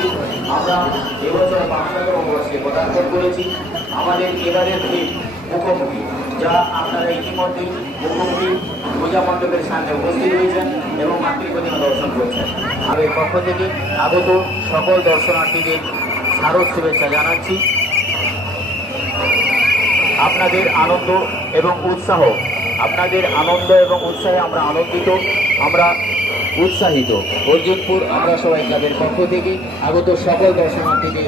জানাচ্ছি আমরা এবছর ৫তম বর্ষে পদার্পণ করেছি। আমাদের এবারের থিম মুখোমুখি, যা আপনারা ইতিমধ্যেই মুখোমুখি পূজা মণ্ডপের সামনে উপস্থিত হয়েছেন এবং মাতৃ প্রতিমা দর্শন করছেন। আমি পক্ষ থেকে আগত সকল দর্শনার্থীদের শারদ শুভেচ্ছা জানাচ্ছি। আপনাদের আনন্দ এবং উৎসাহ, আপনাদের আনন্দ এবং উৎসাহে আমরা আনন্দিত, আমরা উৎসাহিত। অর্জুনপুর আমরা সবাই ক্লাবের পক্ষ থেকে আগত সকল দর্শনার্থীদের